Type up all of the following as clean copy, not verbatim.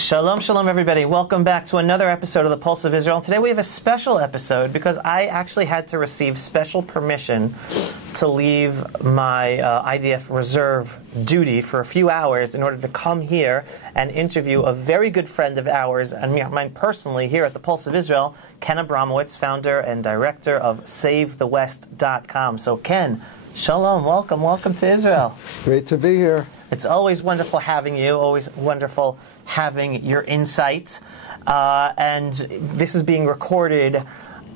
Shalom, shalom, everybody. Welcome back to another episode of the Pulse of Israel. Today we have a special episode because I actually had to receive special permission to leave my IDF reserve duty for a few hours in order to come here and interview a very good friend of ours and mine personally here at the Pulse of Israel, Ken Abramowitz, founder and director of SaveTheWest.com. So Ken, shalom, welcome to Israel. Great to be here. It's always wonderful having you, always wonderful having your insight. And this is being recorded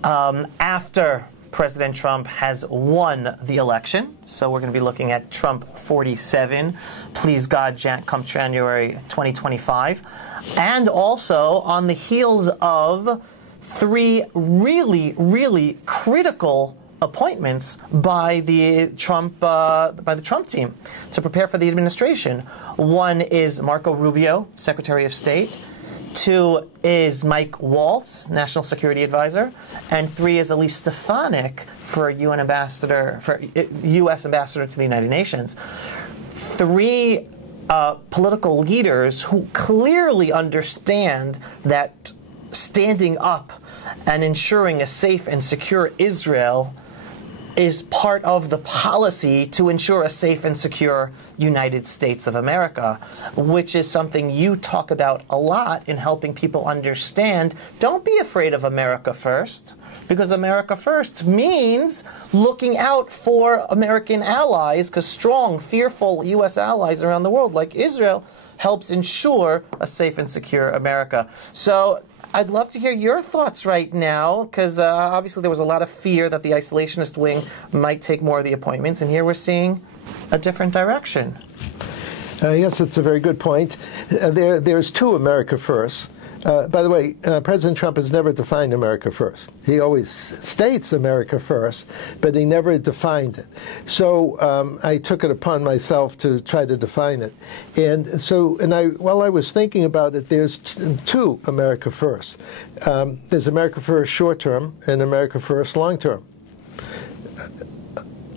after President Trump has won the election. So we're going to be looking at Trump 47, please God, come January 2025. And also on the heels of three really critical appointments by the Trump team to prepare for the administration. One is Marco Rubio, Secretary of State. 2 is Mike Waltz, National Security Advisor, and 3 is Elise Stefanik for U.S. Ambassador to the United Nations. 3 political leaders who clearly understand that standing up and ensuring a safe and secure Israel is part of the policy to ensure a safe and secure United States of America, which is something you talk about a lot in helping people understand. Don't be afraid of America first, because America first means looking out for American allies, because strong, fearful U.S. allies around the world, like Israel, helps ensure a safe and secure America. So I'd love to hear your thoughts right now, because obviously there was a lot of fear that the isolationist wing might take more of the appointments, and here we're seeing a different direction. Yes, it's a very good point. There's 2 America Firsts. By the way, President Trump has never defined America First. He always states America First, but he never defined it. So I took it upon myself to try to define it. And so, while I was thinking about it, there's 2 America First. There's America First short term and America First long term.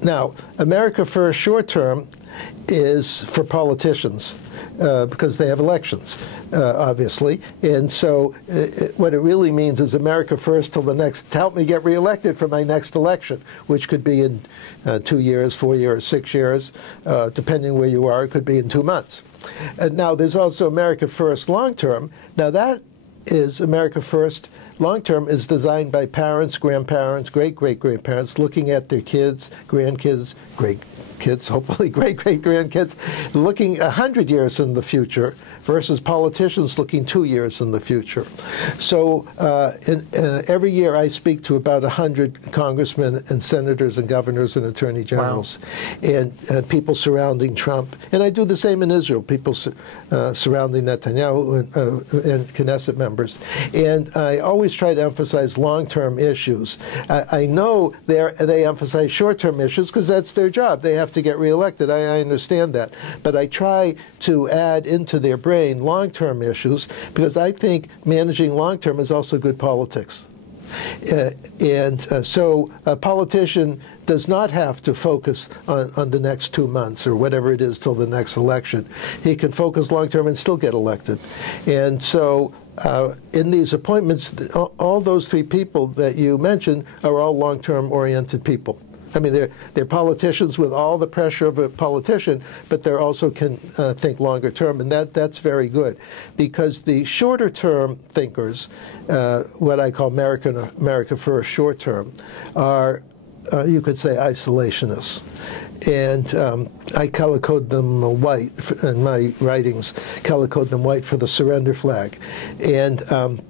Now, America First short term is for politicians because they have elections, obviously. And so what it really means is America First till the next, help me get reelected for my next election, which could be in 2 years, 4 years, 6 years, depending where you are. It could be in 2 months. Now, there's also America First long term. Now, that is America First. Long-term is designed by parents, grandparents, great-great-grandparents, looking at their kids, grandkids, great-kids, hopefully great-great-grandkids, looking 100 years in the future versus politicians looking 2 years in the future. So every year I speak to about 100 congressmen and senators and governors and attorney generals. Wow. And people surrounding Trump. And I do the same in Israel, people surrounding Netanyahu and Knesset members. And I always try to emphasize long-term issues. I know they emphasize short-term issues because that's their job. They have to get reelected. I understand that. But I try to add into their brain long-term issues because I think managing long-term is also good politics. So a politician does not have to focus on the next 2 months or whatever it is till the next election. He can focus long-term and still get elected. And so in these appointments, all those 3 people that you mentioned are all long-term oriented people. I mean, they're politicians with all the pressure of a politician, but they also can think longer term, and that's very good. Because the shorter term thinkers, what I call America First short term, are, you could say, isolationists. And I color code them white in my writings, color code them white for the surrender flag. And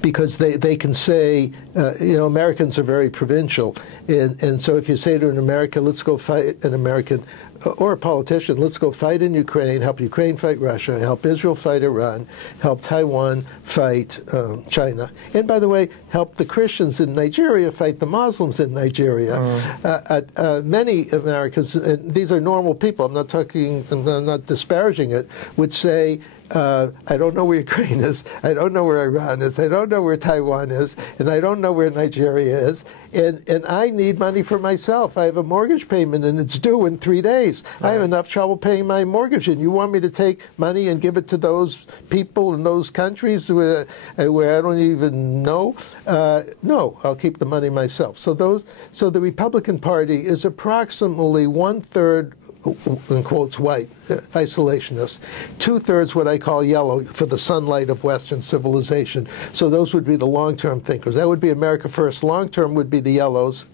because they can say, Americans are very provincial. And so if you say to an American, let's go fight an American, or a politician, let's go fight in Ukraine, help Ukraine fight Russia, help Israel fight Iran, help Taiwan fight China. And by the way, help the Christians in Nigeria fight the Muslims in Nigeria. Many Americans, and these are normal people, I'm not disparaging it, would say, I don't know where Ukraine is. I don't know where Iran is. I don't know where Taiwan is. And I don't know where Nigeria is. And I need money for myself. I have a mortgage payment, and it's due in 3 days. Right. I have enough trouble paying my mortgage, and you want me to take money and give it to those people in those countries where I don't even know? No, I'll keep the money myself. So the Republican Party is approximately 1/3, in quotes, white, isolationists, 2/3 what I call yellow, for the sunlight of Western civilization. So those would be the long-term thinkers. That would be America First. Long-term would be the yellows,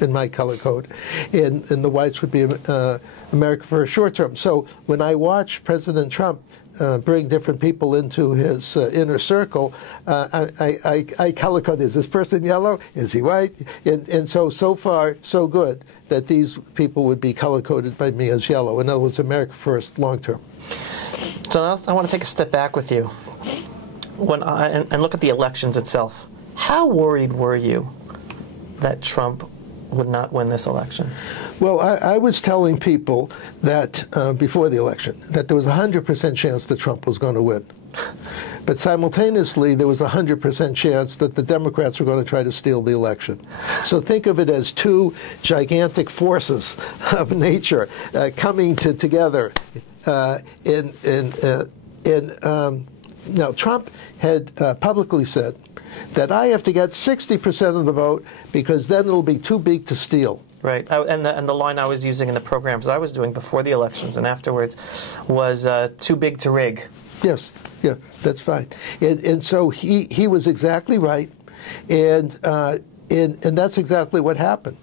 in my color code, and the whites would be America First short-term. So when I watch President Trump bring different people into his inner circle, I color code. Is this person yellow? Is he white? And so far, so good that these people would be color coded by me as yellow. In other words, America First, long term. So now I want to take a step back with you and look at the elections itself. How worried were you that Trump would not win this election? Well, I was telling people that before the election that there was a 100% chance that Trump was going to win. But simultaneously, there was a 100% chance that the Democrats were going to try to steal the election. So think of it as two gigantic forces of nature coming together. Now, Trump had publicly said that I have to get 60% of the vote because then it'll be too big to steal. Right, and the line I was using in the programs I was doing before the elections and afterwards was too big to rig. Yes, yeah, that's fine. And so he was exactly right, and that's exactly what happened.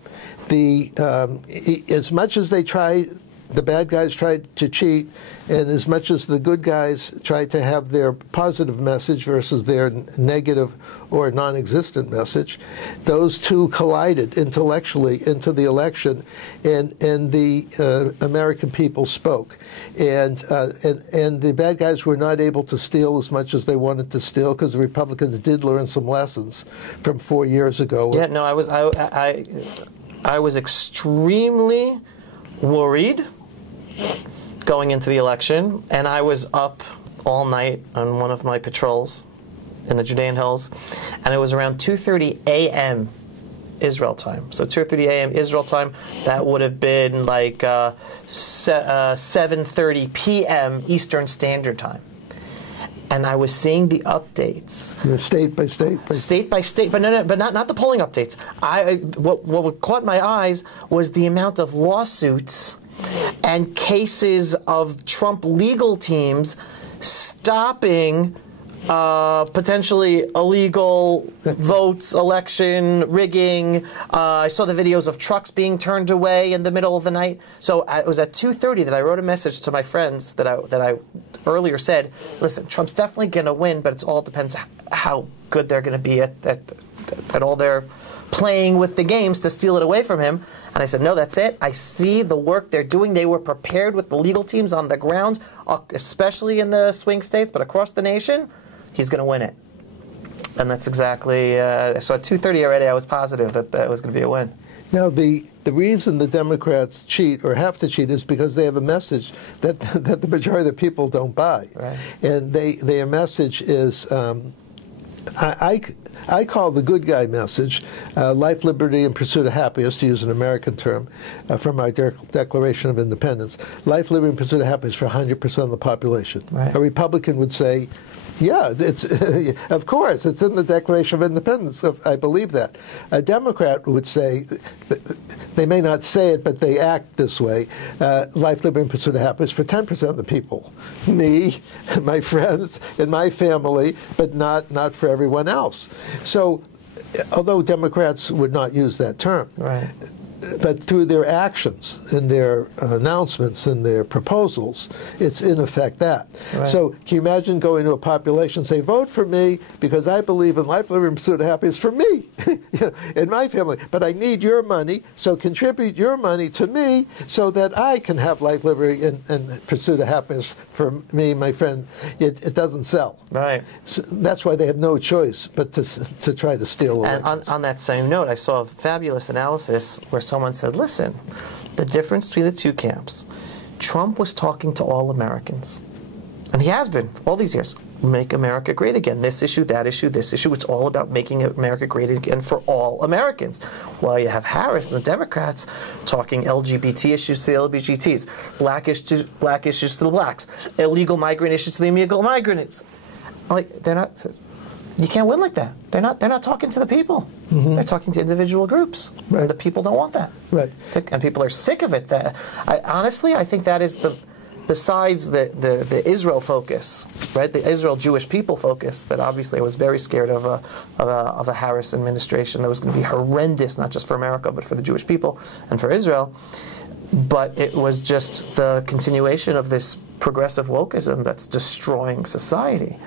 As much as they tried, the bad guys tried to cheat, and as much as the good guys tried to have their positive message versus their negative or non-existent message, those two collided intellectually into the election, and the American people spoke, and the bad guys were not able to steal as much as they wanted to steal because the Republicans did learn some lessons from 4 years ago. Yeah, no, I was extremely worried going into the election, and I was up all night on one of my patrols in the Judean Hills, and it was around 2:30 a.m. Israel time. So 2:30 a.m. Israel time, that would have been like 7:30 p.m. Eastern Standard Time. And I was seeing the updates. State by state? State by state, but not the polling updates. What caught my eyes was the amount of lawsuits and cases of Trump legal teams stopping potentially illegal votes, election rigging. I saw the videos of trucks being turned away in the middle of the night. So it was at 2:30 that I wrote a message to my friends that I earlier said, listen, Trump's definitely going to win, but it all depends how good they're going to be at all their playing with the games to steal it away from him. And I said, no, that's it. I see the work they're doing. They were prepared with the legal teams on the ground, especially in the swing states, but across the nation, he's going to win it. And that's exactly, so at 2:30 already I was positive that was going to be a win. Now, the reason the Democrats cheat or have to cheat is because they have a message that the majority of the people don't buy. Right. And their message is, I call the good guy message life, liberty, and pursuit of happiness, to use an American term, from our Declaration of Independence. Life, liberty, and pursuit of happiness for 100% of the population. Right. A Republican would say, yeah, it's of course, it's in the Declaration of Independence. I believe that. A Democrat would say, they may not say it, but they act this way, life, liberty, and pursuit of happiness for 10% of the people. Me, my friends, and my family, but not for everyone else. So, although Democrats would not use that term, right, but through their actions and their announcements and their proposals, it's in effect that. Right. So can you imagine going to a population and say, vote for me because I believe in life, liberty, and pursuit of happiness for me, and my family, but I need your money, so contribute your money to me so that I can have life, liberty, and pursuit of happiness for me, my friend. It doesn't sell. Right. So that's why they have no choice but to try to steal elections. And on that same note, I saw a fabulous analysis where someone said, listen, the difference between the two camps, Trump was talking to all Americans. And he has been all these years. Make America great again. This issue, that issue, this issue. It's all about making America great again for all Americans. While you have Harris and the Democrats talking LGBT issues to the LGBTs, black issues to the blacks, illegal migrant issues to the illegal migrants. Like, they're not. You can't win like that. They're not talking to the people. They're talking to individual groups. Right. And the people don't want that. Right. And people are sick of it. Honestly, I think that is the. Besides the Israel focus, right? The Israel Jewish people focus, that obviously I was very scared of a Harris administration that was going to be horrendous, not just for America, but for the Jewish people and for Israel. But it was just the continuation of this progressive wokeism that's destroying society.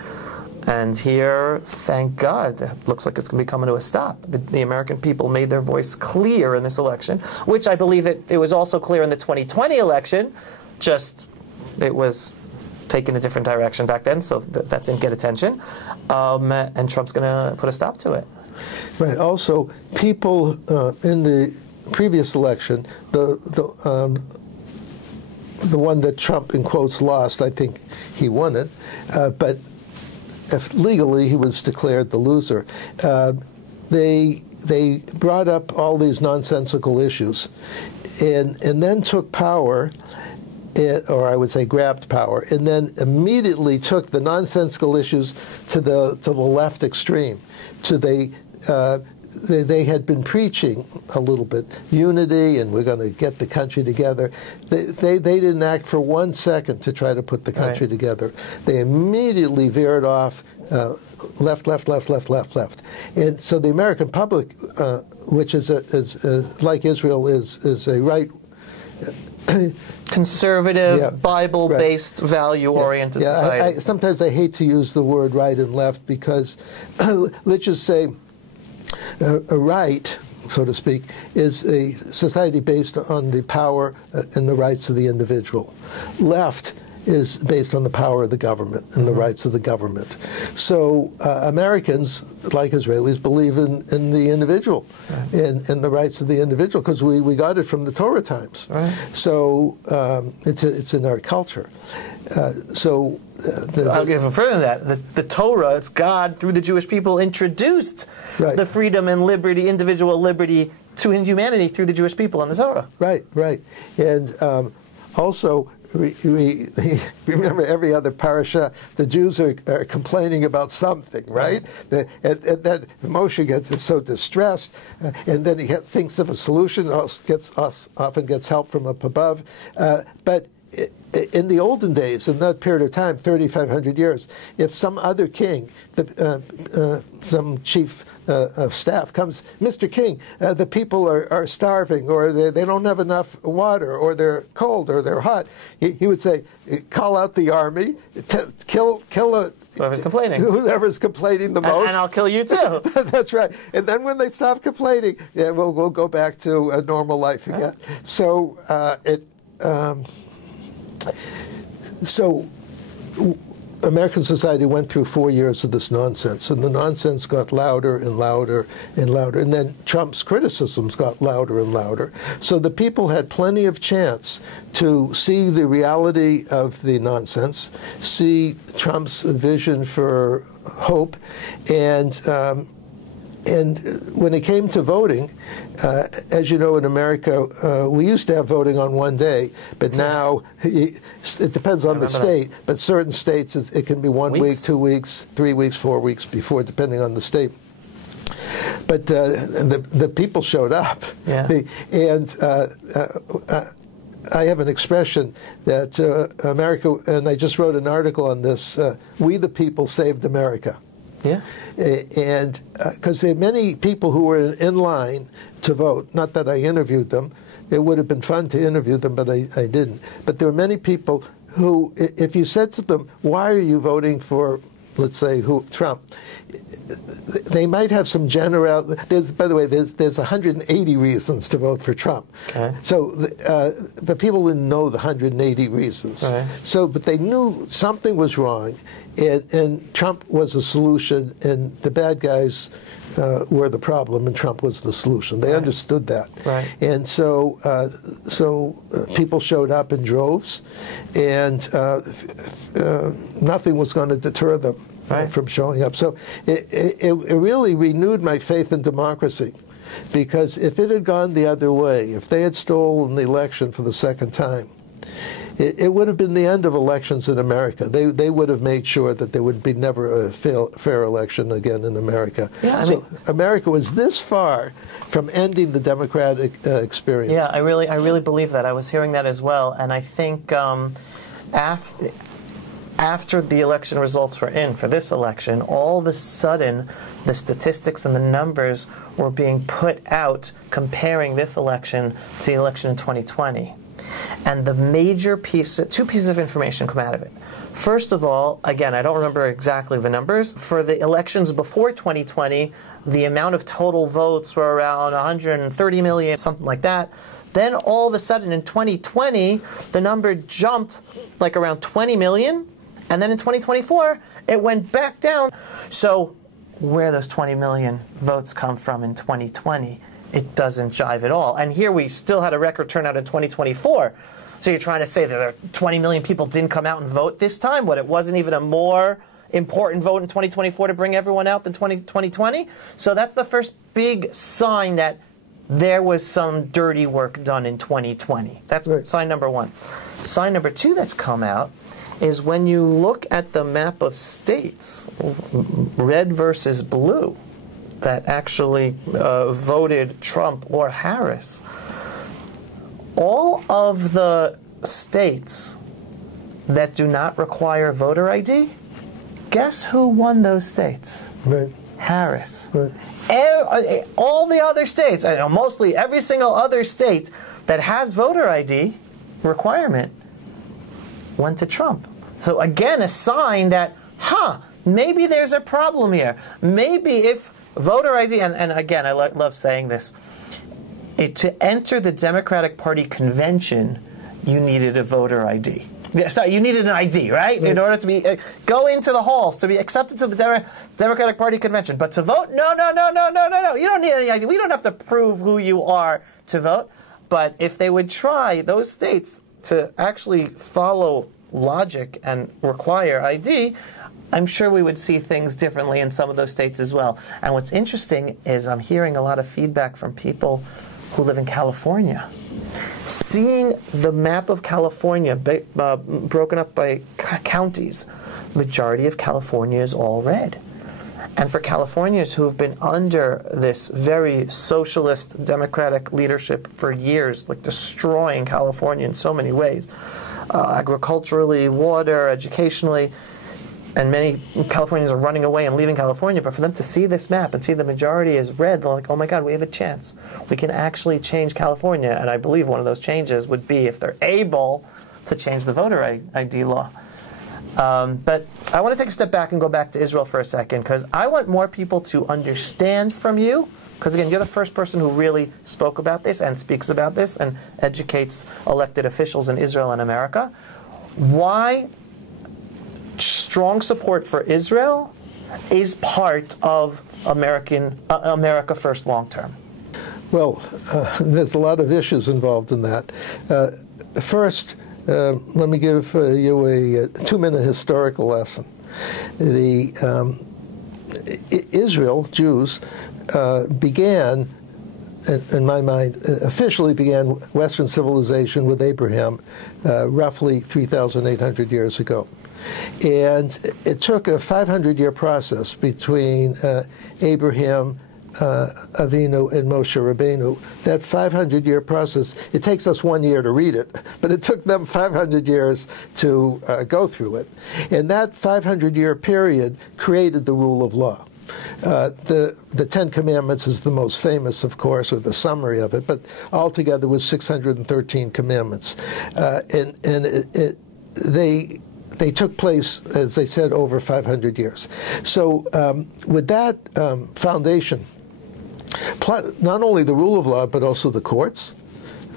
And here, thank God, it looks like it's going to be coming to a stop. The American people made their voice clear in this election, which I believe it was also clear in the 2020 election, just it was taken a different direction back then, so that didn't get attention. And Trump's going to put a stop to it. Right. Also, people in the previous election, the one that Trump, in quotes, lost, I think he won it, but if legally he was declared the loser. They brought up all these nonsensical issues, and then took power. Or I would say grabbed power, and then immediately took the nonsensical issues to the left extreme. They had been preaching a little bit unity, and we're going to get the country together. They didn't act for 1 second to try to put the country together. They immediately veered off left. And so the American public, which is like Israel, is a right. Conservative, Bible-based, value-oriented society. Sometimes I hate to use the word right and left because, let's just say, a right, so to speak, is a society based on the power and the rights of the individual. Left is based on the power of the government and the rights of the government. So Americans, like Israelis, believe in the individual and the rights of the individual because we got it from the Torah times. Right. So it's in our culture. I'll give it further than that. The Torah, it's God through the Jewish people introduced the freedom and liberty, individual liberty to humanity through the Jewish people in the Torah. Right. And also, remember every other parasha, the Jews are complaining about something, right? And then Moshe gets so distressed, and then he thinks of a solution, often gets help from up above. But in the olden days, in that period of time, 3,500 years, if some other king, some chief of staff comes, Mr. King, the people are starving, or they don't have enough water, or they're cold, or they're hot, he would say, call out the army, kill whoever's complaining. Whoever's complaining the most. And I'll kill you too. That's right. And then when they stop complaining, we'll go back to a normal life again. So So American society went through 4 years of this nonsense, and the nonsense got louder and louder and louder, and then Trump's criticisms got louder and louder. So the people had plenty of chance to see the reality of the nonsense, see Trump's vision for hope, and when it came to voting, as you know, in America, we used to have voting on one day, but now it depends on the state. But certain states, it can be 1 week, 2 weeks, 3 weeks, 4 weeks before, depending on the state. But the people showed up. Yeah. I have an expression that America, and I just wrote an article on this, we the people saved America. Yeah. And because there are many people who were in line to vote, not that I interviewed them. It would have been fun to interview them, but I didn't. But there were many people who, if you said to them, why are you voting for, let's say, Trump, they might have some general. By the way, there's 180 reasons to vote for Trump. Okay. So, but people didn't know the 180 reasons. Okay. So, but they knew something was wrong, and Trump was a solution, and the bad guys were the problem and Trump was the solution. They understood that. Right. And so people showed up in droves, and nothing was going to deter them from showing up. So it really renewed my faith in democracy. Because if it had gone the other way, if they had stolen the election for the second time, it would have been the end of elections in America. They would have made sure that there would be never a fair election again in America. Yeah, so America was this far from ending the democratic experience. Yeah, I really believe that. I was hearing that as well, and I think after the election results were in for this election, all of a sudden the statistics and the numbers were being put out comparing this election to the election in 2020. And the major two pieces of information come out of it. First of all, again, I don't remember exactly the numbers. For the elections before 2020, the amount of total votes were around 130 million, something like that. Then all of a sudden in 2020, the number jumped like around 20 million. And then in 2024, it went back down. So where those 20 million votes come from in 2020, it doesn't jive at all. And here we still had a record turnout in 2024. So you're trying to say that 20 million people didn't come out and vote this time? What, it wasn't even a more important vote in 2024 to bring everyone out than 2020? So that's the first big sign that there was some dirty work done in 2020. That's sign number one. Sign number two that's come out is when you look at the map of states, red versus blue, that actually voted Trump or Harris, all of the states that do not require voter ID, guess who won those states? Right. Harris. Right. All the other states, mostly every single other state that has voter ID requirement, went to Trump. So again, a sign that, maybe there's a problem here. Maybe if voter ID, and again, I love saying this, to enter the Democratic Party convention, you needed a voter ID. Sorry, you needed an ID, right? In order to be go into the halls, to be accepted to the Democratic Party convention. But to vote, no. You don't need any ID. We don't have to prove who you are to vote. But if they would try, those states, to actually follow logic and require ID, I'm sure we would see things differently in some of those states as well. And what's interesting is I'm hearing a lot of feedback from people who live in California. Seeing the map of California broken up by counties, the majority of California is all red. And for Californians who have been under this very socialist democratic leadership for years, like destroying California in so many ways, agriculturally, water, educationally, and many Californians are running away and leaving California, but for them to see this map and see the majority is red, they're like, oh my God, we have a chance. We can actually change California, and I believe one of those changes would be if they're able to change the voter ID law. But I want to take a step back and go back to Israel for a second, because I want more people to understand from you, because again, you're the first person who really spoke about this and speaks about this and educates elected officials in Israel and America. Why strong support for Israel is part of America First long term? Well, there's a lot of issues involved in that. First, let me give you a 2-minute historical lesson. Israel, Jews, began, in my mind, officially began Western civilization with Abraham roughly 3,800 years ago. And it took a 500-year process between Abraham, Avinu, and Moshe Rabbeinu. That 500-year process, it takes us 1 year to read it, but it took them 500 years to go through it. And that 500-year period created the rule of law. The Ten Commandments is the most famous, of course, or the summary of it, but altogether was 613 commandments. They took place, as they said, over 500 years. So with that foundation, not only the rule of law, but also the courts.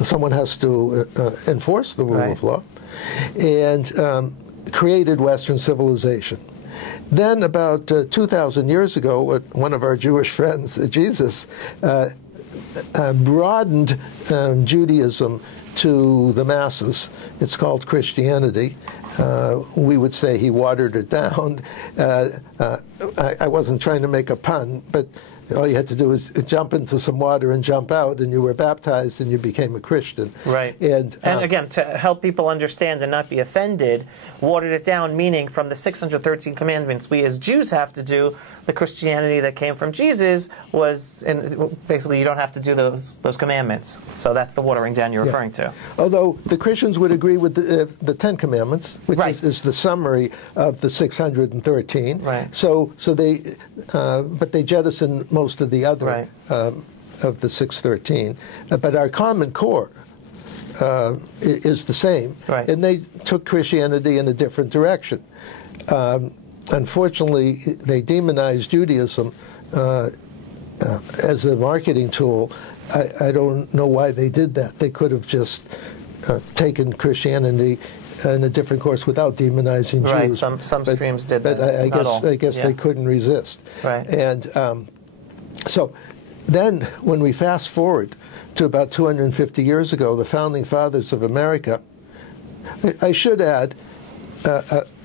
Someone has to enforce the rule of law, and created Western civilization. Then about 2,000 years ago, one of our Jewish friends, Jesus, broadened Judaism to the masses. It's called Christianity. We would say he watered it down. I wasn't trying to make a pun, but all you had to do was jump into some water and jump out, and you were baptized, and you became a Christian. Right. And again, to help people understand and not be offended, watered it down, meaning from the 613 commandments we as Jews have to do, the Christianity that came from Jesus was, and basically you don't have to do those commandments. So that's the watering down you're referring to. Although the Christians would agree with the Ten Commandments, which is the summary of the 613. Right. So they, but they jettison most of the other of the 613. But our common core is the same. Right. And they took Christianity in a different direction. Unfortunately, they demonized Judaism as a marketing tool. I don't know why they did that. They could have just taken Christianity in a different course without demonizing Jews. Right. Some streams did that. But I guess they couldn't resist. Right. And so then, when we fast forward to about 250 years ago, the founding fathers of America, I should add,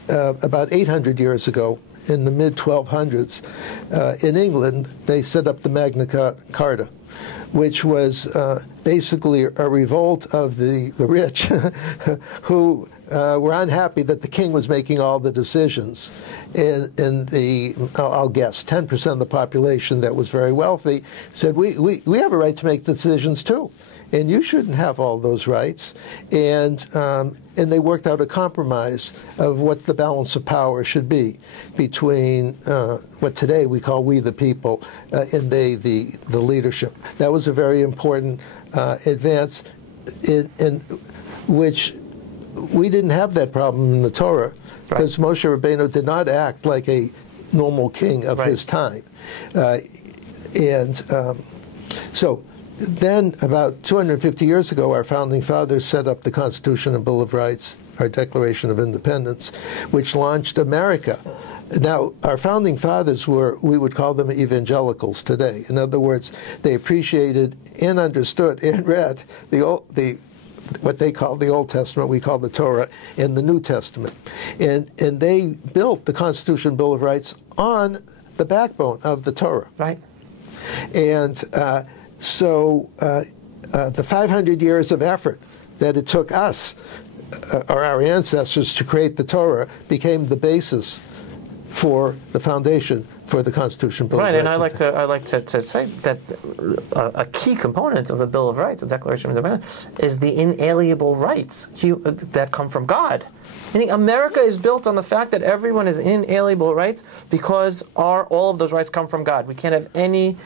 about 800 years ago, in the mid-1200s, in England, they set up the Magna Carta, which was basically a revolt of the rich who were unhappy that the king was making all the decisions. And I'll guess, 10% of the population that was very wealthy said, we have a right to make decisions too. And you shouldn't have all those rights. And they worked out a compromise of what the balance of power should be between what today we call we the people and they the leadership. That was a very important advance in which we didn't have that problem in the Torah because Moshe Rabbeinu did not act like a normal king of his time. So then, about 250 years ago, our founding fathers set up the Constitution and Bill of Rights, our Declaration of Independence, which launched America. Now, our founding fathers were, we would call them evangelicals today. In other words, they appreciated and understood and read what they called the Old Testament, we call the Torah, and the New Testament. And they built the Constitution and Bill of Rights on the backbone of the Torah. Right. And so the 500 years of effort that it took us, or our ancestors, to create the Torah became the basis for the foundation for the Constitution Bill of Rights. Right, and I like to say that a key component of the Bill of Rights, the Declaration of Independence, is the inalienable rights that come from God. Meaning America is built on the fact that everyone has inalienable rights because all of those rights come from God. We can't have any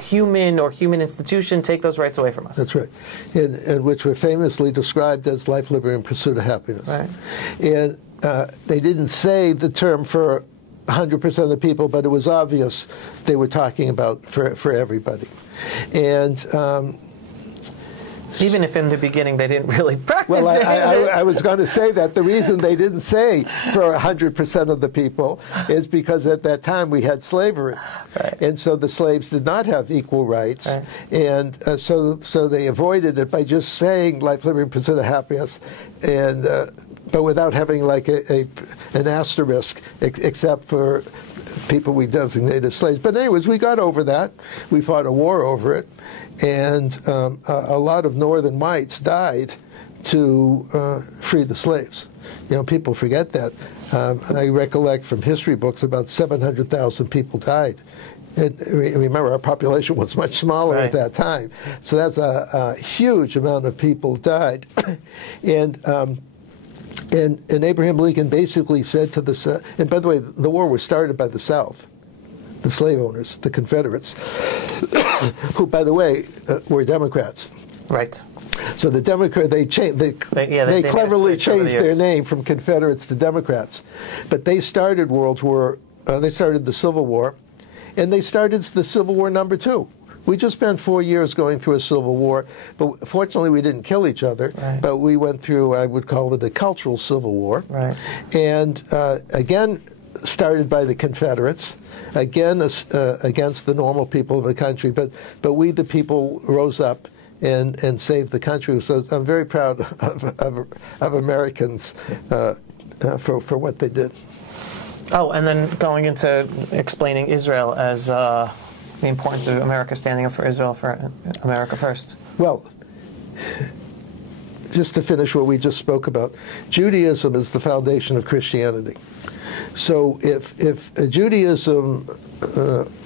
human or human institution take those rights away from us. That's right, and which were famously described as life, liberty, and pursuit of happiness. Right. And they didn't say the term for 100% of the people, but it was obvious they were talking about for everybody. And even if in the beginning they didn't really practice it. I was going to say that the reason they didn't say for 100% of the people is because at that time we had slavery. Right. And so the slaves did not have equal rights. Right. And so they avoided it by just saying life, liberty, and pursuit of happiness, and but without having like an asterisk, except for people we designated as slaves. But anyways, we got over that. We fought a war over it. And a lot of northern whites died to free the slaves. You know, people forget that. I recollect from history books about 700,000 people died. And remember, our population was much smaller at that time. So that's a huge amount of people died. And Abraham Lincoln basically said to the and by the way, the war was started by the South, the slave owners, the Confederates, who, by the way, were Democrats. Right. So the Democrat they cleverly changed their name from Confederates to Democrats, but they started they started the Civil War, and they started the Civil War #2. We just spent 4 years going through a civil war, but fortunately we didn't kill each other. Right. But we went through, I would call it a cultural civil war. Right. And again, started by the Confederates, again against the normal people of the country, but we the people rose up and saved the country. So I'm very proud of Americans for what they did. Oh, and then going into explaining Israel as the importance of America standing up for Israel, for America first. Well, just to finish what we just spoke about, Judaism is the foundation of Christianity. So if Judaism,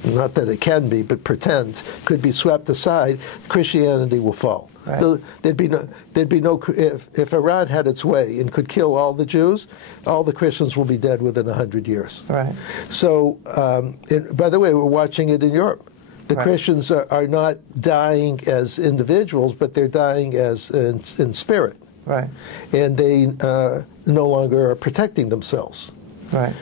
not that it can be, but pretend, could be swept aside, Christianity will fall. Right. There'd be no if Iran had its way and could kill all the Jews, all the Christians will be dead within 100 years. Right. So, by the way, we're watching it in Europe. The Right. Christians are not dying as individuals, but they're dying as in spirit. Right. And they no longer are protecting themselves. Right.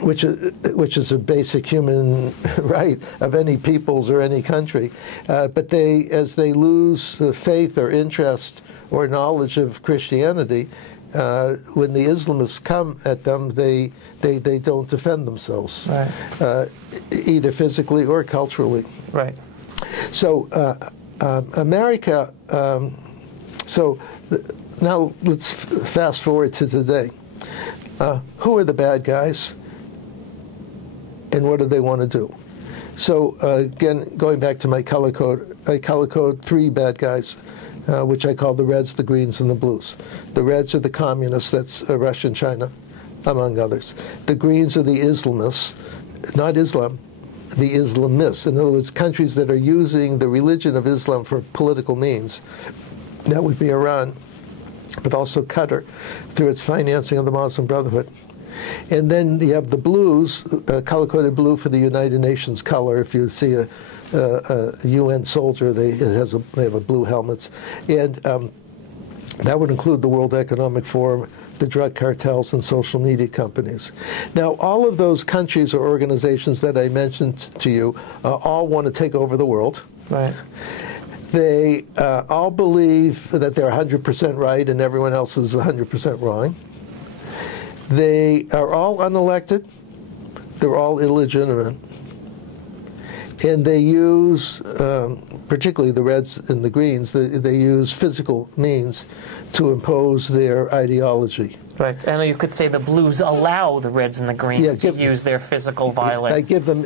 Which is a basic human right of any peoples or any country. But as they lose faith or interest or knowledge of Christianity, when the Islamists come at them, they don't defend themselves, Right. Either physically or culturally. Right. So America. Now let's fast forward to today. Who are the bad guys, and what do they want to do? So again, going back to my color code, I color code 3 bad guys, which I call the reds, the greens, and the blues. The reds are the communists, that's Russia and China, among others. The greens are the Islamists, not Islam, the Islamists. In other words, countries that are using the religion of Islam for political means. That would be Iran, but also Qatar, through its financing of the Muslim Brotherhood. And then you have the blues, color-coded blue for the United Nations color. If you see a UN soldier, they have blue helmets. And that would include the World Economic Forum, the drug cartels, and social media companies. Now, all of those countries or organizations that I mentioned to you all want to take over the world. Right. They all believe that they're 100% right and everyone else is 100% wrong. They are all unelected. They're all illegitimate. And they use, particularly the Reds and the Greens, they use physical means to impose their ideology. Right, and you could say the blues allow the Reds and the Greens to use their physical violence. I give them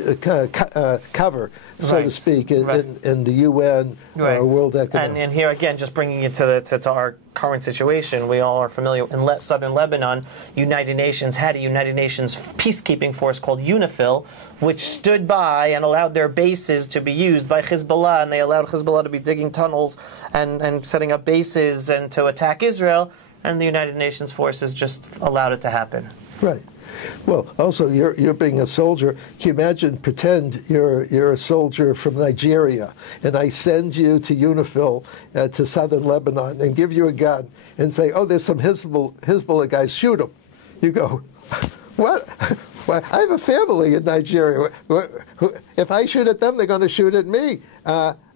cover, so to speak, in the UN or World Economic. And here again, just bringing it to our current situation, we all are familiar. In southern Lebanon, United Nations had a United Nations peacekeeping force called UNIFIL, which stood by and allowed their bases to be used by Hezbollah, and they allowed Hezbollah to be digging tunnels and setting up bases and to attack Israel. And the United Nations forces just allowed it to happen. Right. Well, also, you're being a soldier. Can you imagine, pretend you're a soldier from Nigeria, and I send you to UNIFIL to southern Lebanon and give you a gun and say, oh, there's some Hezbollah guys, shoot them. You go, what? Well, I have a family in Nigeria. If I shoot at them, they're going to shoot at me.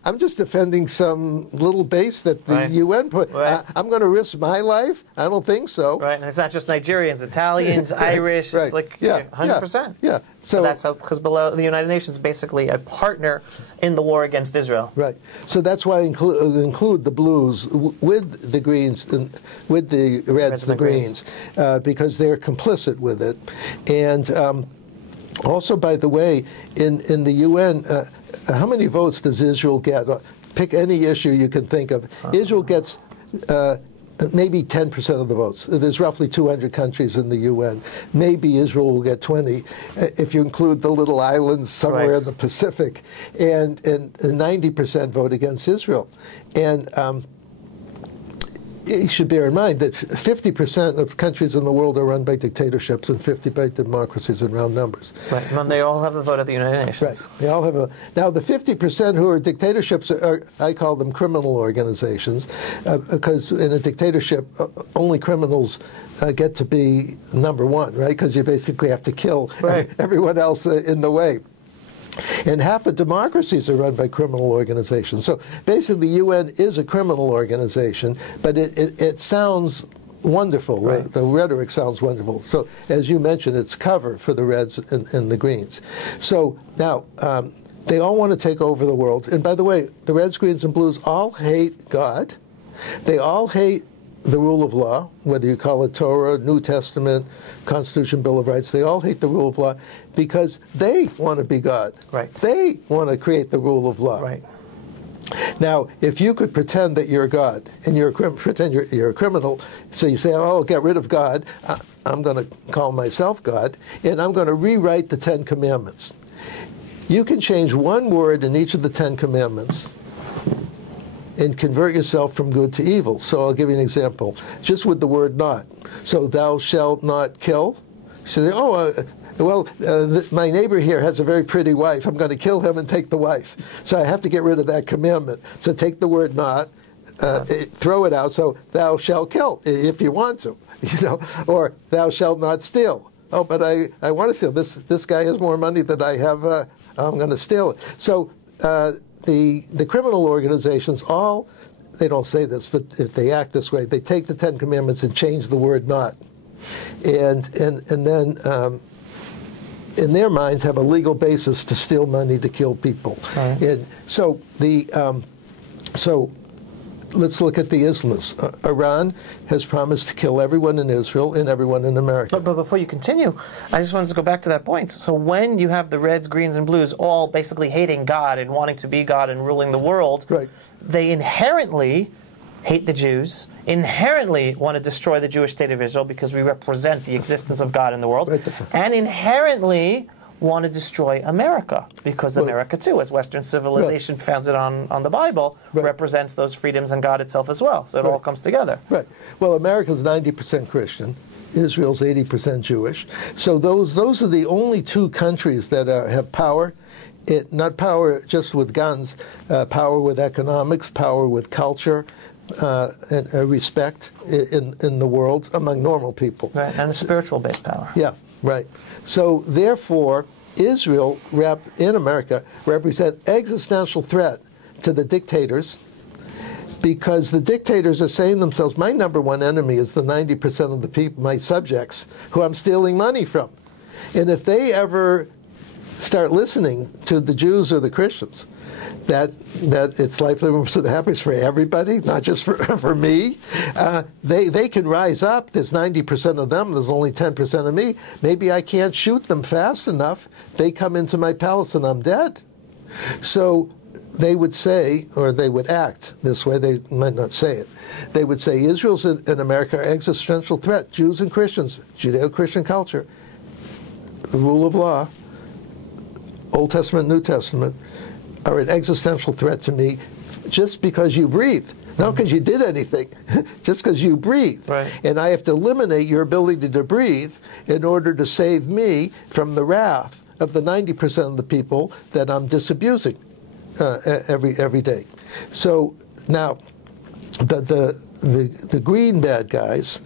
I'm just defending some little base that the UN put. Right. I'm going to risk my life? I don't think so. Right, and it's not just Nigerians, Italians, Irish. It's like 100%. Yeah. So that's how Hezbollah, the United Nations, is basically a partner in the war against Israel. Right. So that's why I include the blues with the greens, with the reds, the greens, because they're complicit with it. And also, by the way, in the UN, how many votes does Israel get? Pick any issue you can think of. Israel gets maybe 10% of the votes. There's roughly 200 countries in the UN. Maybe Israel will get 20 if you include the little islands somewhere in the Pacific. And 90% vote against Israel. And you should bear in mind that 50% of countries in the world are run by dictatorships and 50% by democracies in round numbers. Right, and they all have the vote of the United Nations. Right, they all have now the 50% who are dictatorships I call them criminal organizations, because in a dictatorship, only criminals get to be number one, right? Because you basically have to kill everyone else in the way. And half the democracies are run by criminal organizations. So basically the UN is a criminal organization, but it sounds wonderful. Right. The rhetoric sounds wonderful. So, as you mentioned, it's cover for the Reds and the Greens. So now they all want to take over the world. And by the way, the Reds, Greens, and Blues all hate God. They all hate the rule of law, whether you call it Torah, New Testament, Constitution, Bill of Rights. They all hate the rule of law because they want to be God. Right. They want to create the rule of law. Right. Now, if you could pretend that you're God and pretend you're a criminal, so you say, oh, get rid of God, I'm going to call myself God, and I'm going to rewrite the 10 Commandments. You can change one word in each of the 10 Commandments and convert yourself from good to evil. So I'll give you an example, just with the word not. So thou shalt not kill. You say, my neighbor here has a very pretty wife. I'm going to kill him and take the wife. So I have to get rid of that commandment. So take the word not, throw it out. So thou shalt kill if you want to, or thou shalt not steal. Oh, but I want to steal. This guy has more money than I have. I'm going to steal it. So the criminal organizations they don't say this, but if they act this way, they take the 10 Commandments and change the word not, and then in their minds have a legal basis to steal money to kill people. Right. And so so let's look at the Islamists. Iran has promised to kill everyone in Israel and everyone in America. But before you continue, I just wanted to go back to that point. So when you have the Reds, Greens, and Blues all basically hating God and wanting to be God and ruling the world, right, they inherently hate the Jews, inherently want to destroy the Jewish state of Israel because we represent the existence of God in the world, right, and inherently want to destroy America because America, too, as Western civilization founded on the Bible, represents those freedoms and God itself as well. So it all comes together. Right. Well, America's 90% Christian. Israel's 80% Jewish. So those are the only two countries that have power. Not power just with guns, power with economics, power with culture, and respect in the world among normal people. Right, and a spiritual-based power. Yeah, right. So therefore, Israel in America represent existential threat to the dictators, because the dictators are saying to themselves, my number one enemy is the 90% of the people, my subjects, who I'm stealing money from. And if they ever start listening to the Jews or the Christians, that it's life, liberty, and happiness for everybody, not just for me, they can rise up. There's 90% of them. There's only 10% of me. Maybe I can't shoot them fast enough. They come into my palace and I'm dead. So they would say, or they would act this way, they might not say it, they would say Israel's and America are existential threat. Jews and Christians, Judeo-Christian culture, the rule of law, Old Testament, New Testament, are an existential threat to me just because you breathe. Not because you did anything, just because you breathe. Right. And I have to eliminate your ability to breathe in order to save me from the wrath of the 90% of the people that I'm disabusing every day. So now, the green bad guys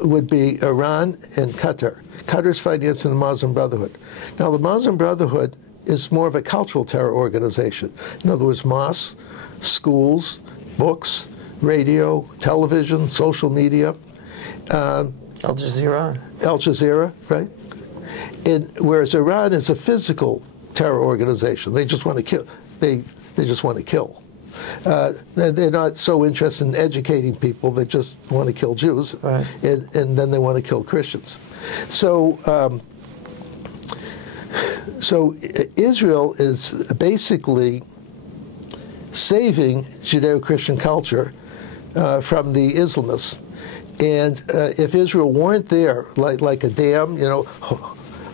would be Iran and Qatar. Qatar's financing the Muslim Brotherhood. Now, the Muslim Brotherhood is more of a cultural terror organization. In other words, mosques, schools, books, radio, television, social media. Al Jazeera, right? And whereas Iran is a physical terror organization, they just want to kill. They just want to kill. They're not so interested in educating people. They just want to kill Jews, right, and then they want to kill Christians. So Israel is basically saving Judeo-Christian culture from the Islamists. And if Israel weren't there, like a dam,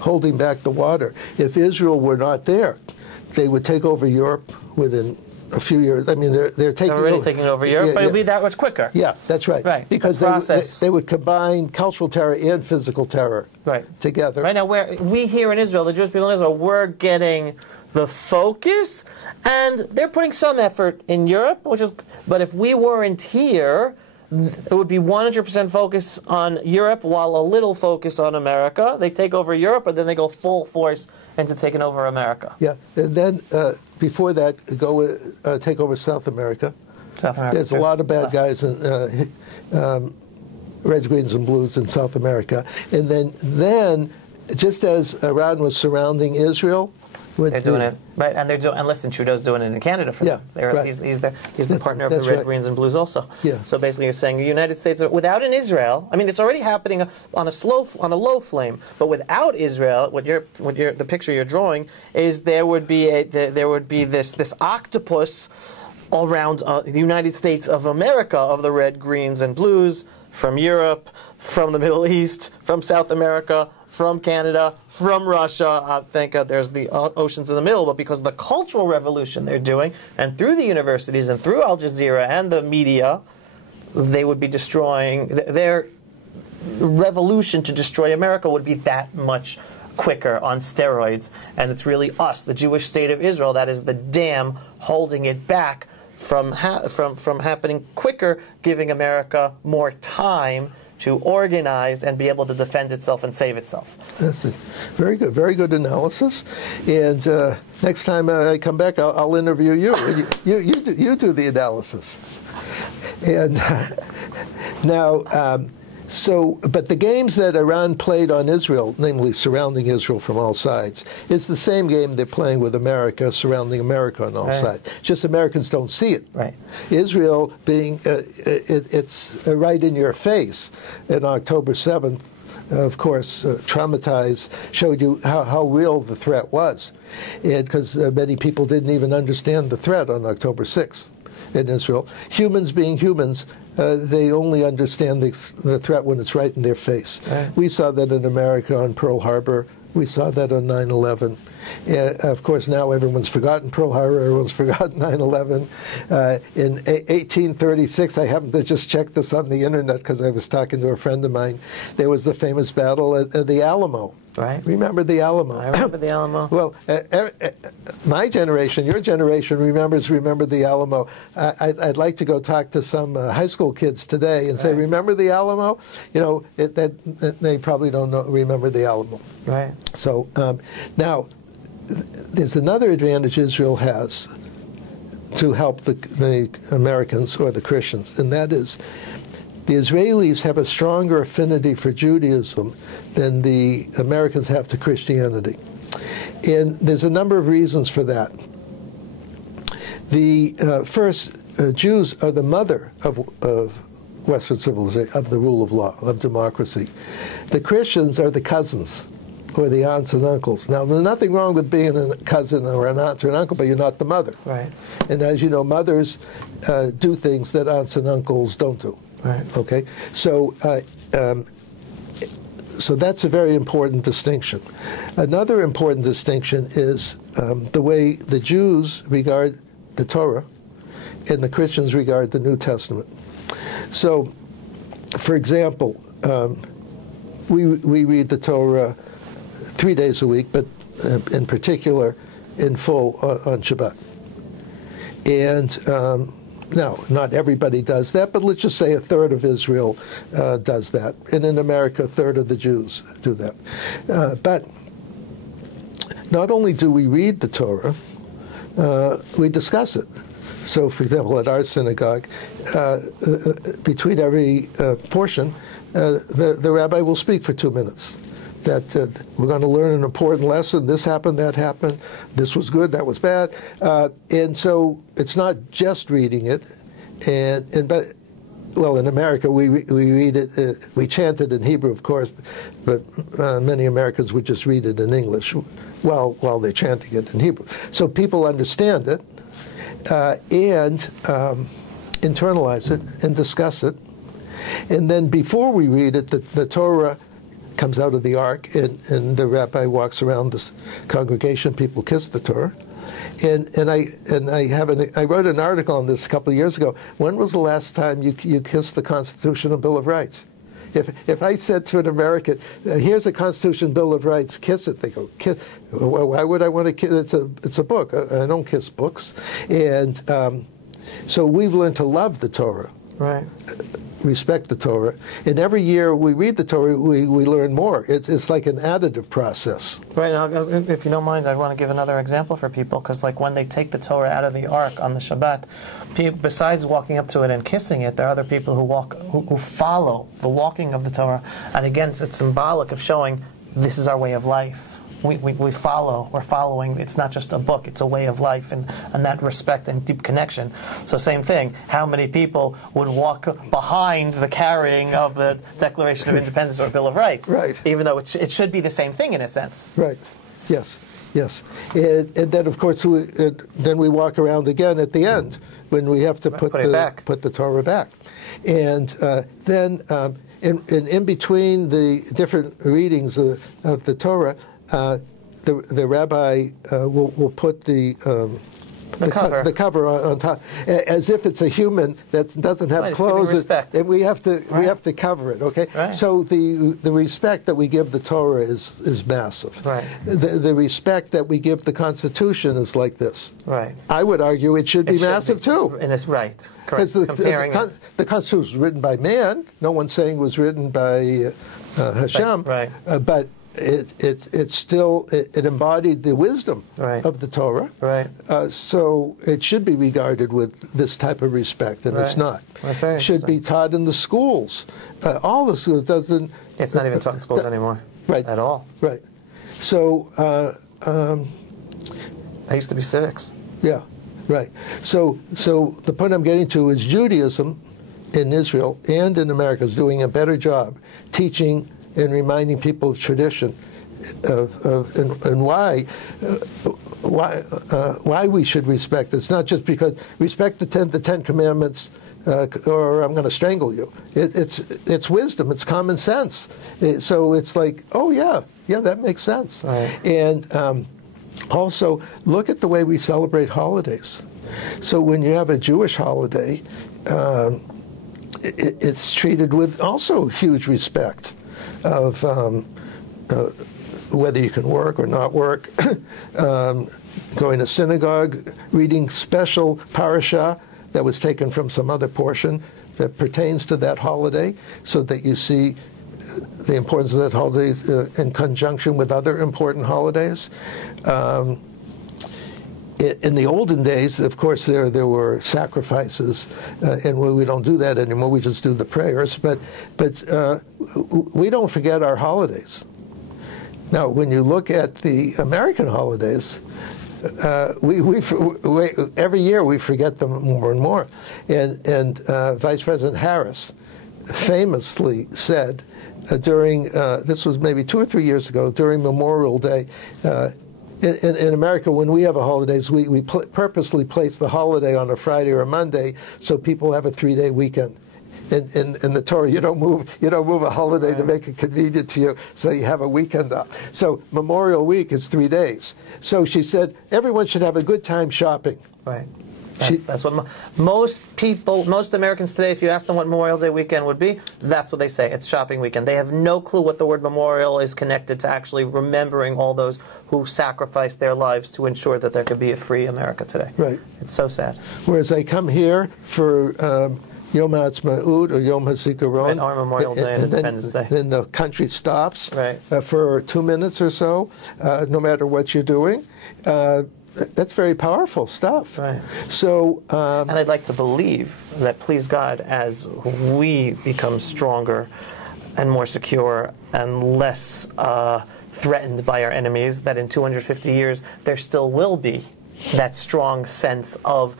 holding back the water, if Israel were not there, they would take over Europe within a few years. I mean, they're taking over Europe, but it'll be that much quicker. Yeah, that's right. Right, because they would combine cultural terror and physical terror together. Right now, we here in Israel, the Jewish people in Israel, we're getting the focus, and they're putting some effort in Europe, but if we weren't here, it would be 100% focus on Europe while a little focus on America. They take over Europe, and then they go full force into taking over America. Yeah, and then before that, take over South America. South America. There's a lot of bad guys reds, greens, and blues in South America. And then just as Iran was surrounding Israel, they're doing it right, and listen, Trudeau's doing it in Canada for them. Right. He's the partner of the red, greens, and blues also. Yeah. So basically, you're saying the United States, without an Israel, I mean, it's already happening on a low flame, but without Israel, the picture you're drawing is there would be this octopus around the United States of America, of the red, greens, and blues, from Europe, from the Middle East, from South America, from Canada, from Russia. Thank God there's the oceans in the middle, but because of the cultural revolution they're doing, and through the universities and through Al Jazeera and the media, they would be destroying, their revolution to destroy America would be that much quicker on steroids. And it's really us, the Jewish state of Israel, that is the dam holding it back from happening quicker, giving America more time to organize and be able to defend itself and save itself. That's very good analysis. And next time I come back, I'll interview you. You do the analysis. And now, but the games that Iran played on Israel, namely surrounding Israel from all sides, is the same game they're playing with America, surrounding America on all sides. Just Americans don't see it. Right. Israel being, it's right in your face. And October 7th, of course, traumatized, showed you how real the threat was. Because many people didn't even understand the threat on October 6th in Israel. Humans being humans, they only understand the threat when it's right in their face. Right. We saw that in America on Pearl Harbor. We saw that on 9/11. Of course, now everyone's forgotten Pearl Harbor. Everyone's forgotten 9/11. In 1836, I happened to just check this on the internet because I was talking to a friend of mine. There was the famous battle at the Alamo. Right. Remember the Alamo? I remember the Alamo. Well, my generation, your generation remember the Alamo. I'd like to go talk to some high school kids today and say, remember the Alamo? You know, they probably don't remember the Alamo. Right. So now, there's another advantage Israel has to help the Americans or the Christians, and that is the Israelis have a stronger affinity for Judaism than the Americans have to Christianity. And there's a number of reasons for that. The first, Jews are the mother of Western civilization, of the rule of law, of democracy. The Christians are the cousins, or the aunts and uncles. Now, there's nothing wrong with being a cousin or an aunt or an uncle, but you're not the mother. Right. And as you know, mothers do things that aunts and uncles don't do. Right. Okay. So, so that's a very important distinction. Another important distinction is the way the Jews regard the Torah and the Christians regard the New Testament. So, for example, we read the Torah 3 days a week, but in particular in full on Shabbat. And now, not everybody does that, but let's just say a third of Israel does that. And in America, a third of the Jews do that. But not only do we read the Torah, we discuss it. So, for example, at our synagogue, between every portion, the rabbi will speak for 2 minutes. That we're going to learn an important lesson. This happened, that happened. This was good, that was bad. And so it's not just reading it. But well, in America, we read it. We chant it in Hebrew, of course, but many Americans would just read it in English while they're chanting it in Hebrew. So people understand it and internalize it and discuss it. And then before we read it, the Torah comes out of the ark, and the rabbi walks around the congregation. People kiss the Torah, and I wrote an article on this a couple of years ago. When was the last time you kissed the Constitutional Bill of Rights? If I said to an American, "Here's a Constitution Bill of Rights, kiss it," they go, "Kiss? Why would I want to kiss? It's a book. I don't kiss books." And so we've learned to love the Torah. Right. respect the Torah. And every year we read the Torah, we learn more. It's like an additive process. Right. And if you don't mind, I want to give another example for people, because like when they take the Torah out of the ark on the Shabbat, besides walking up to it and kissing it, there are other people who follow the walking of the Torah. And again, it's symbolic of showing this is our way of life. We're following. It's not just a book, it's a way of life, and that respect and deep connection. So same thing, how many people would walk behind the carrying of the Declaration of Independence or Bill of Rights? Right. Even though it should be the same thing in a sense. Right. Yes. Yes. And then, of course, then we walk around again at the end when we have to put the Torah back. And then in between the different readings of the Torah, the rabbi will put the cover on top, as if it's a human that doesn't have clothes, and we have to cover it. Okay, right. So the respect that we give the Torah is massive. Right. The respect that we give the Constitution is like this. Right. I would argue it should be massive too. And it's right. Correct. Because the Constitution was written by man. No one's saying it was written by Hashem. Right. But it still embodied the wisdom of the Torah. Right. So it should be regarded with this type of respect, and it's not. That's very It should be taught in the schools. All the schools doesn't. It's not even taught in schools anymore. Right. At all. Right. So. They used to be civics. Yeah. Right. So the point I'm getting to is Judaism in Israel and in America is doing a better job teaching and reminding people of tradition, and why we should respect. It's not just because respect the Ten Commandments, or I'm going to strangle you. It's wisdom. It's common sense. So it's like, oh yeah, that makes sense. Right. And also look at the way we celebrate holidays. So when you have a Jewish holiday, it's treated with also huge respect of whether you can work or not work, going to synagogue, reading special parasha that was taken from some other portion that pertains to that holiday, so that you see the importance of that holiday in conjunction with other important holidays. In the olden days, of course, there were sacrifices, and we don't do that anymore. We just do the prayers. But we don't forget our holidays. Now, when you look at the American holidays, every year we forget them more and more. And Vice President Harris famously said during this was maybe 2 or 3 years ago, during Memorial Day. In America, when we have a holidays, we purposely place the holiday on a Friday or a Monday so people have a 3-day weekend. In the Torah, you don't move a holiday to make it convenient to you, so you have a weekend off. So Memorial Week is 3 days. So she said everyone should have a good time shopping. Right. That's what most Americans today, if you ask them what Memorial Day weekend would be, that's what they say. It's shopping weekend. They have no clue what the word memorial is connected to actually remembering all those who sacrificed their lives to ensure that there could be a free America today. Right. It's so sad. Whereas they come here for Yom HaAtzmaut or Yom HaZikaron, or Memorial Day and Independence Day. Then the country stops right. For 2 minutes or so, no matter what you're doing. That's very powerful stuff. Right. So, and I'd like to believe that, please God, as we become stronger and more secure and less threatened by our enemies, that in 250 years there still will be that strong sense of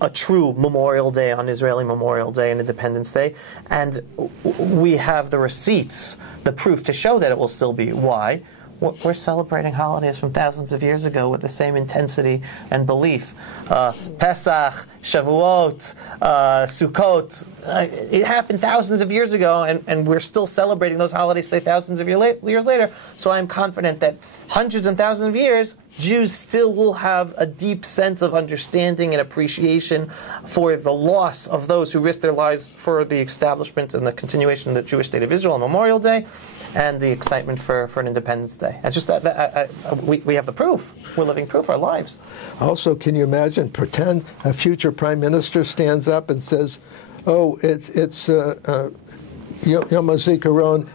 a true Memorial Day on Israeli Memorial Day and Independence Day. And we have the receipts, the proof to show that it will still be. Why? We're celebrating holidays from thousands of years ago with the same intensity and belief. Pesach, Shavuot, Sukkot. It happened thousands of years ago, and we're still celebrating those holidays today, thousands of years later. So I'm confident that hundreds and thousands of years, Jews still will have a deep sense of understanding and appreciation for the loss of those who risked their lives for the establishment and the continuation of the Jewish state of Israel on Memorial Day, and the excitement for an Independence Day. It's just that we have the proof. We're living proof, our lives. Also, can you imagine, pretend a future prime minister stands up and says, oh, it's Yom HaZikaron,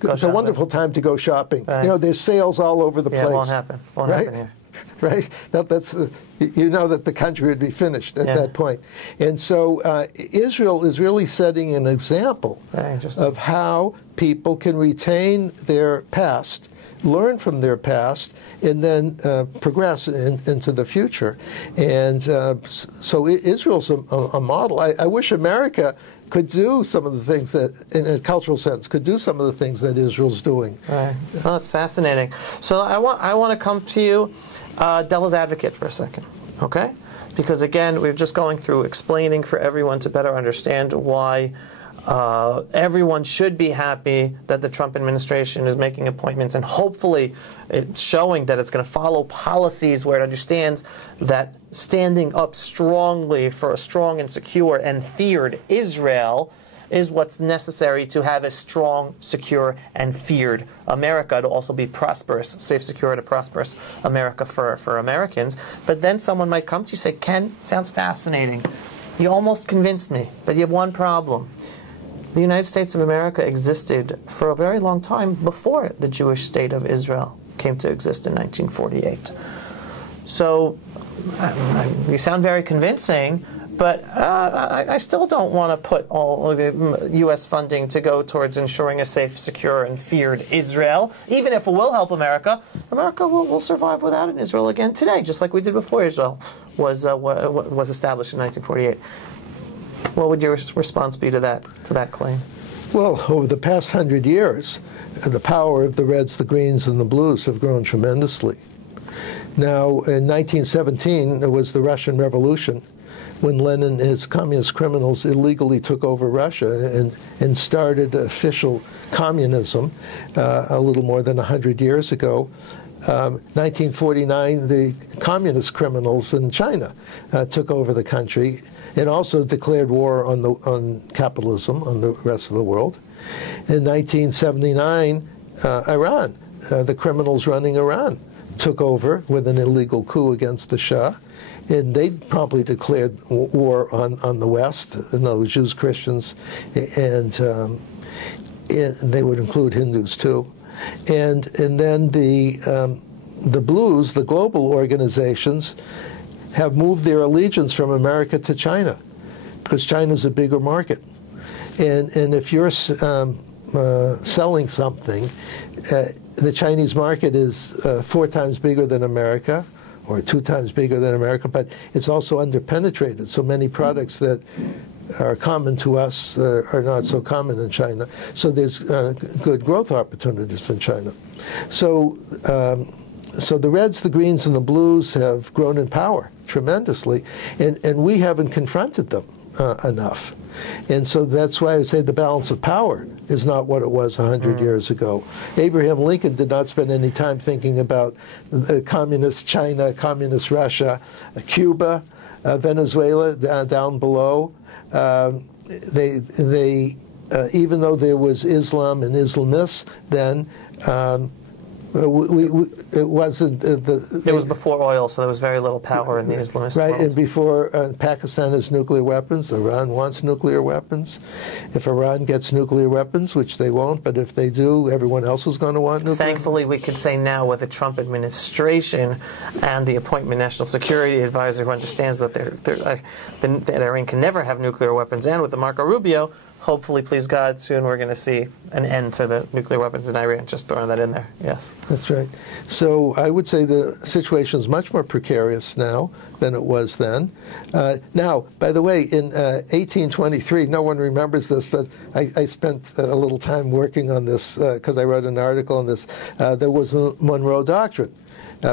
it's a wonderful time to go shopping. Right. You know, there's sales all over the place. It won't happen. Won't happen here. Right? That's you know that the country would be finished at that point. And so Israel is really setting an example of how people can retain their past, learn from their past, and then progress into the future. And so Israel's a model. I wish America could do some of the things that, in a cultural sense, could do some of the things that Israel's doing. Right. Well, that's fascinating. So I want to come to you, devil's advocate for a second, okay? Because again, we're just going through explaining for everyone to better understand why everyone should be happy that the Trump administration is making appointments, and hopefully it's showing that it's going to follow policies where it understands that standing up strongly for a strong and secure and feared Israel is what's necessary to have a strong, secure, and feared America, to also be prosperous, safe, secure, and a prosperous America for Americans. But then someone might come to you and say, Ken, sounds fascinating. You almost convinced me, but you have one problem. The United States of America existed for a very long time before the Jewish state of Israel came to exist in 1948. So you sound very convincing, but I still don't want to put all of the U.S. funding to go towards ensuring a safe, secure, and feared Israel. Even if it will help America, America will survive without an Israel again today, just like we did before Israel was established in 1948. What would your response be to that claim? Well, over the past 100 years, the power of the Reds, the Greens, and the Blues have grown tremendously. Now, in 1917, there was the Russian Revolution, when Lenin and his communist criminals illegally took over Russia and started official communism a little more than 100 years ago. 1949, the communist criminals in China took over the country and also declared war on capitalism, on the rest of the world. In 1979, Iran, the criminals running Iran, took over with an illegal coup against the Shah, and they promptly declared war on the West, in other words, Jews, Christians, and they would include Hindus too. And then the Blues, the global organizations, have moved their allegiance from America to China, because China's a bigger market. And if you're selling something, the Chinese market is 4 times bigger than America, or 2 times bigger than America, but it's also underpenetrated. So many products that are common to us are not so common in China. So there's good growth opportunities in China. So the Reds, the Greens, and the Blues have grown in power tremendously, and we haven't confronted them enough. And so that's why I say the balance of power is not what it was 100 years ago. Abraham Lincoln did not spend any time thinking about communist China, communist Russia, Cuba, Venezuela down below. Even though there was Islam and Islamists then, it wasn't it was before oil, so there was very little power in the Islamist right, world. And before Pakistan has nuclear weapons, Iran wants nuclear weapons. If Iran gets nuclear weapons, which they won't, but if they do, everyone else is going to want nuclear Thankfully, we can say now with the Trump administration and the appointment National Security Advisor who understands that that Iran can never have nuclear weapons, and with the Marco Rubio, hopefully, please God, soon we're going to see an end to the nuclear weapons in Iran. Just throwing that in there. Yes. That's right. So I would say the situation is much more precarious now than it was then. Now, by the way, in 1823, no one remembers this, but I spent a little time working on this because I wrote an article on this. There was a Monroe Doctrine.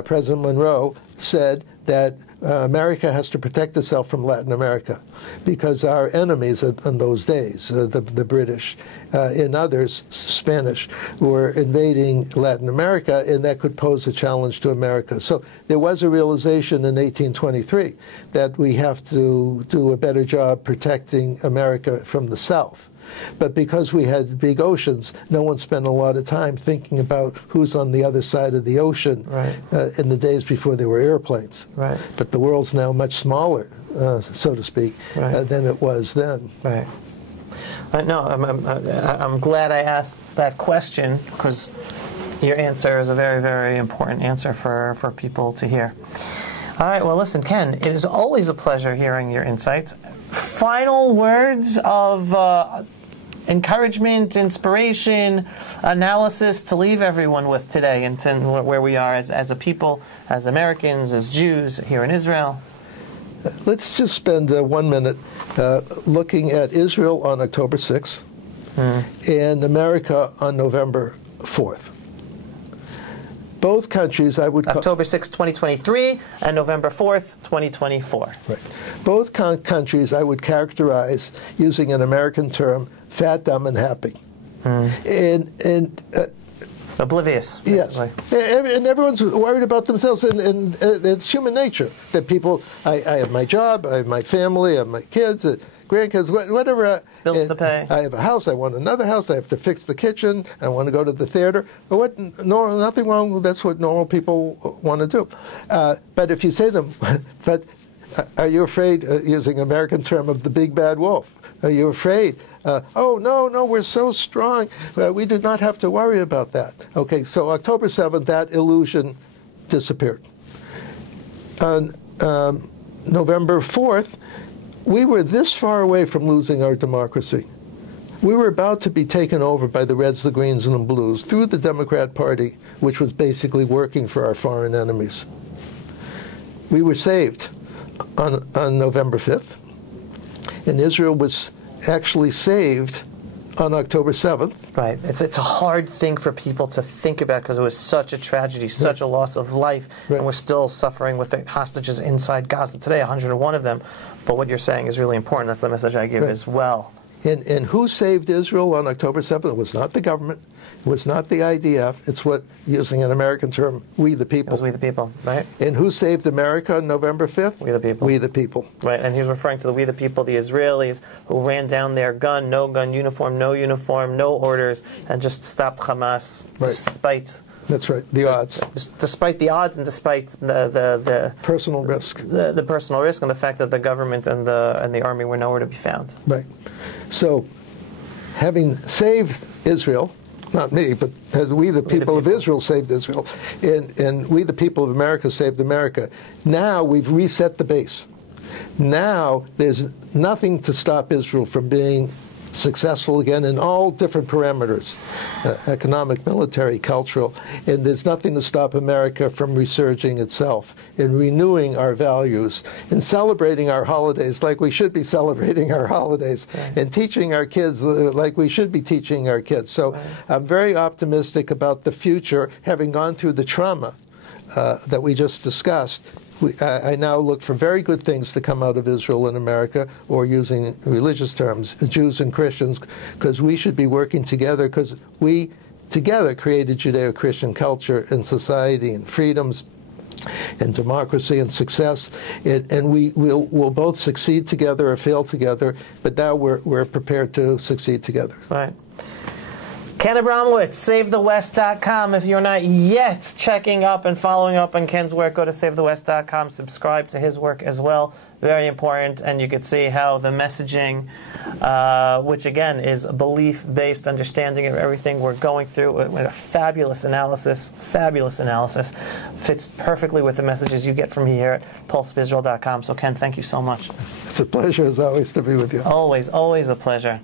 President Monroe said that America has to protect itself from Latin America because our enemies in those days, the British and others, Spanish, were invading Latin America, and that could pose a challenge to America. So there was a realization in 1823 that we have to do a better job protecting America from the South. But because we had big oceans, no one spent a lot of time thinking about who's on the other side of the ocean in the days before there were airplanes. Right. But the world's now much smaller, so to speak, than it was then. Right. No, I'm glad I asked that question, because your answer is a very, very important answer for people to hear. All right, well, listen, Ken, it is always a pleasure hearing your insights. Final words of encouragement, inspiration, analysis to leave everyone with today, and to where we are as a people, as Americans, as Jews here in Israel. Let's just spend 1 minute looking at Israel on October 6th and America on November 4th. Both countries, I would call... October 6th, 2023, and November 4th, 2024. Right. Both countries I would characterize, using an American term, fat, dumb, and happy. And oblivious, basically. Yes. And everyone's worried about themselves, and it's human nature that people... I have my job, I have my family, I have my kids, grandkids, whatever. Bills to pay. I have a house. I want another house. I have to fix the kitchen. I want to go to the theater. Nothing wrong. That's what normal people want to do. But if you say to them, but are you afraid, using American term, of the big bad wolf? Are you afraid? Oh, no, we're so strong. We do not have to worry about that. Okay, so October 7th, that illusion disappeared. On November 4th, we were this far away from losing our democracy. We were about to be taken over by the Reds, the Greens, and the Blues through the Democrat Party, which was basically working for our foreign enemies. We were saved on November 5th, and Israel was actually saved on October 7th. Right. It's a hard thing for people to think about, because it was such a tragedy, such a loss of life, and we're still suffering with the hostages inside Gaza today, 101 of them. But what you're saying is really important. That's the message I give as well. And who saved Israel on October 7th? It was not the government. It was not the IDF. It's what, using an American term, we the people. It was we the people, right? And who saved America on November 5th? We the people. We the people. Right, and he's referring to the we the people, the Israelis, who ran down their gun, no uniform, no orders, and just stopped Hamas despite... That's right, the odds. Despite the odds, and despite the personal risk. The personal risk, and the fact that the government and the army were nowhere to be found. Right. So, having saved Israel, not me, but as we the people of Israel saved Israel, and we the people of America saved America, now we've reset the base. Now there's nothing to stop Israel from being successful again in all different parameters, economic, military, cultural, and there's nothing to stop America from resurging itself and renewing our values and celebrating our holidays like we should be celebrating our holidays, and teaching our kids like we should be teaching our kids. So I'm very optimistic about the future, having gone through the trauma that we just discussed. I now look for very good things to come out of Israel and America, or using religious terms, Jews and Christians, because we should be working together, because we together created Judeo-Christian culture and society and freedoms and democracy and success, and we'll both succeed together or fail together, but now we're prepared to succeed together. Right. Ken Abramowitz, SaveTheWest.com. If you're not yet checking up and following up on Ken's work, go to SaveTheWest.com. Subscribe to his work as well. Very important. And you can see how the messaging, which again is a belief-based understanding of everything we're going through, with a fabulous analysis, fits perfectly with the messages you get from here at PulseOfIsrael.com. So Ken, thank you so much. It's a pleasure, as always, to be with you. Always, always a pleasure.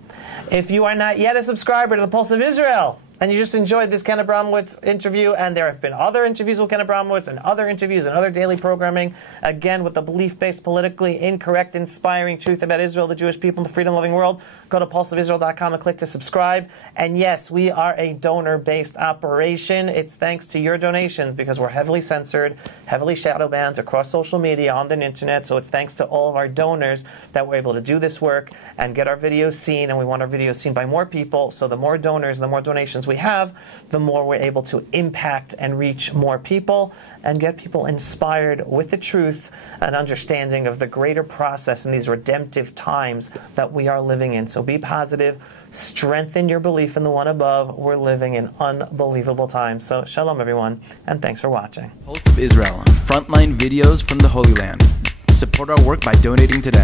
If you are not yet a subscriber to the Pulse of Israel, and you just enjoyed this Ken Abramowitz interview, and there have been other interviews with Ken Abramowitz and other interviews and other daily programming, again with the belief-based, politically incorrect, inspiring truth about Israel, the Jewish people, and the freedom-loving world, go to PulseOfIsrael.com and click to subscribe. And yes, we are a donor-based operation. It's thanks to your donations, because we're heavily censored, heavily shadow banned across social media, on the internet. So it's thanks to all of our donors that we're able to do this work and get our videos seen, and we want our videos seen by more people. So the more donors, the more donations conversations we have, the more we're able to impact and reach more people and get people inspired with the truth and understanding of the greater process in these redemptive times that we are living in. So be positive. Strengthen your belief in the one above. We're living in unbelievable times. So shalom, everyone, and thanks for watching. Pulse of Israel, frontline videos from the Holy Land. Support our work by donating today.